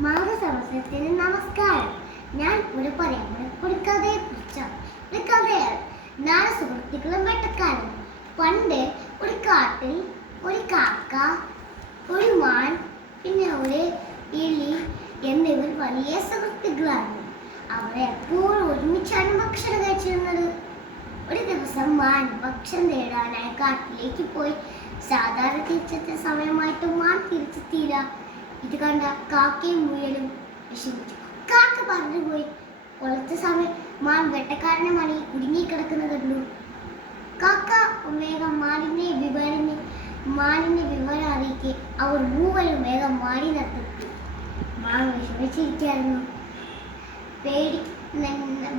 മാതൃസമൂഹത്തിന് നമസ്കാരം. ഞാൻ ഇവിടെ പറയാൻ ഒരു കഥയെ കുറിച്ചാണ്. ഒരു കഥയാണ് നാല് സുഹൃത്തുക്കളും വേട്ടക്കാരും. പണ്ട് ഒരു കാട്ടിൽ ഒരു കാക്ക, ഒരു മാൻ, പിന്നെ ഒരു എലി എന്നിവർ വലിയ സുഹൃത്തുക്കളാണ്. അവർ എപ്പോഴും ഒരുമിച്ചാണ് ഭക്ഷണം കഴിച്ചിരുന്നത്. ഒരു ദിവസം മാൻ ഭക്ഷണം നേടാനായി കാട്ടിലേക്ക് പോയി. സാധാരണ തിരിച്ചെത്തിയ സമയമായിട്ട് മാൻ തിരിച്ചെത്തിയില്ല. ഇത് കണ്ട കാക്കയും മുയലും വിഷമിച്ചു. കാക്ക പറഞ്ഞുപോയി. കുറച്ച് സമയം മാൻ വേട്ടക്കാരനെ മണിയിൽ കുടുങ്ങിക്കിടക്കുന്നത് കണ്ടു. കാക്ക വേഗം മാനിനെ വിവരം അറിയിക്കെ അവർ മൂവരും വേഗം മാനിനടുത്തെത്തി. മാൻ വിഷമിച്ചിരിക്കായിരുന്നു.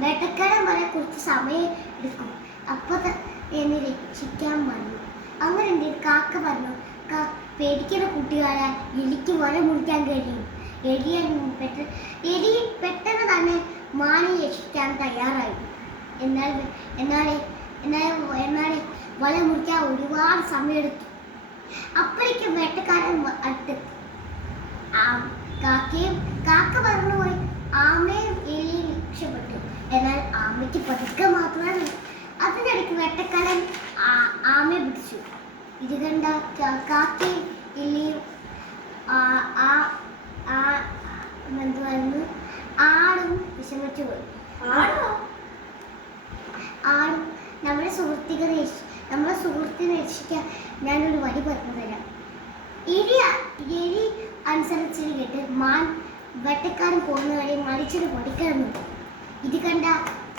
വേട്ടക്കാരൻ വരെ കുറച്ച് സമയം എടുക്കും, അപ്പൊ എന്നെ രക്ഷിക്കാൻ പറഞ്ഞു. അങ്ങനെ കാക്ക പറഞ്ഞു, പേടിക്കുന്ന കൂട്ടുകാരെ, എലിക്ക് വല മുറിക്കാൻ കഴിയും. എലി പെട്ടെന്ന് തന്നെ മാനെ രക്ഷിക്കാൻ തയ്യാറായി. എന്നാൽ വല മുറിക്കാൻ ഒരുപാട് സമയമെടുത്തു. അപ്പോഴേക്കും വേട്ടക്കാരൻ അടുത്തെത്തി. കാക്ക പറഞ്ഞുപോയി. ആമയും എലിയും രക്ഷപ്പെട്ടു. എന്നാൽ ആമയ്ക്ക് പതുക്കെ മാത്രമാണ്. അതിനിടയ്ക്ക് വേട്ടക്കാരൻ ആമയെ പിടിച്ചു. ഇത് കണ്ട കാക്കയും എലിയും എന്തുവായിരുന്നു, ആടും വിഷമിച്ചു പോയി. ആടും നമ്മുടെ സുഹൃത്തിനെ രക്ഷിക്കാൻ ഞാനൊരു വഴി പറഞ്ഞു തരാം. എലി അനുസരിച്ച് കേട്ട് മാൻ വേട്ടക്കാരൻ പോകുന്ന വഴി മരിച്ചൊരു പൊടിക്കിടന്നു. ഇത് കണ്ട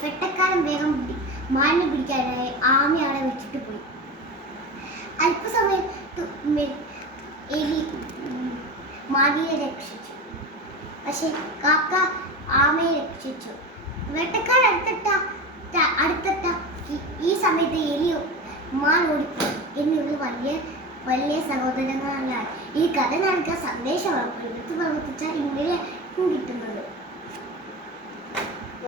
വേട്ടക്കാരൻ വേഗം മാനിനെ പിടിക്കാനായി ആമയാളെ വെച്ചിട്ട് പോയി. അല്പസമയം എലി മാനിനെ രക്ഷിച്ചു. പക്ഷെ കാക്ക ആമയെ രക്ഷിച്ചു. വേട്ടക്കാരൻ അടുത്തെത്ത ഈ സമയത്ത് എലിയോ മാൻ ഓടിപ്പോയി. എന്നിവർ വലിയ സഹോദരങ്ങളാണ്. ഈ കഥ നൽകാൻ സന്ദേശമാണ്. പ്രവർത്തിച്ചാൽ ഇങ്ങനെ കിട്ടുന്നത്.